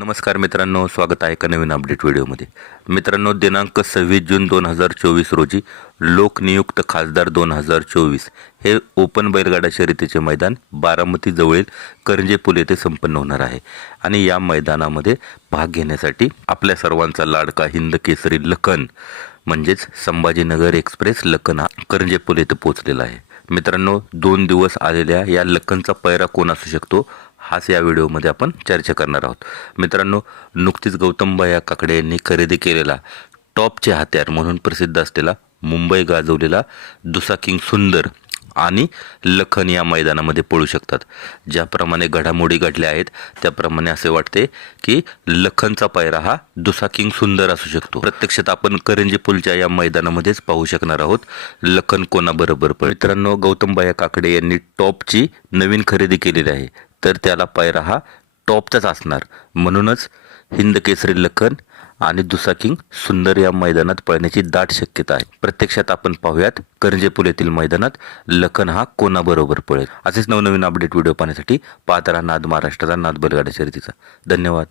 नमस्कार मित्रांनो स्वागत आहे एका नवीन अपडेट व्हिडिओमध्ये. मित्रांनो दिनांक सव्वीस जून दोन हजार चोवीस रोजी लोकनियुक्त खासदार दोन हजार चोवीस हे ओपन बैलगाडा शर्यतीचे मैदान बारामती जवळील करंजे पूल येथे संपन्न होणार आहे. आणि या मैदानामध्ये भाग घेण्यासाठी आपल्या सर्वांचा लाडका हिंद केसरी लखन म्हणजेच संभाजीनगर एक्सप्रेस लखन हा करंजे पूल येथे पोहोचलेला आहे. मित्रांनो दोन दिवस आलेल्या या लखनचा पैरा कोण असू शकतो? हाच या व्हिडिओमध्ये आपण चर्चा करणार आहोत. मित्रांनो नुकतीच गौतम या काकडे यांनी खरेदी केलेला टॉपचे हत्यार म्हणून प्रसिद्ध असलेला मुंबई गाजवलेला दुसाकिंग सुंदर आणि लखन या मैदानामध्ये पळू शकतात. ज्याप्रमाणे घडामोडी घडल्या आहेत त्याप्रमाणे असे वाटते की लखनचा पायरा हा दुसाकिंग सुंदर असू शकतो. प्रत्यक्षात आपण करंजी पुलच्या या मैदानामध्येच पाहू शकणार आहोत. लखन कोणाबरोबर पण मित्रांनो गौतमबाया काकडे यांनी टॉपची नवीन खरेदी केलेली आहे. तर त्याला पायरा हा टॉपचाच असणार. म्हणूनच हिंद केसरी लखन आणि दुसा किंग सुंदर या मैदानात पळण्याची दाट शक्यता आहे. प्रत्यक्षात आपण पाहूयात करंजेपूल येथील मैदानात लखन हा कोणाबरोबर पळेल? असेच नवनवीन अपडेट व्हिडिओ पाहण्यासाठी पाहता राहा नाद महाराष्ट्राचा नाद बलगाडा शर्यतीचा. धन्यवाद.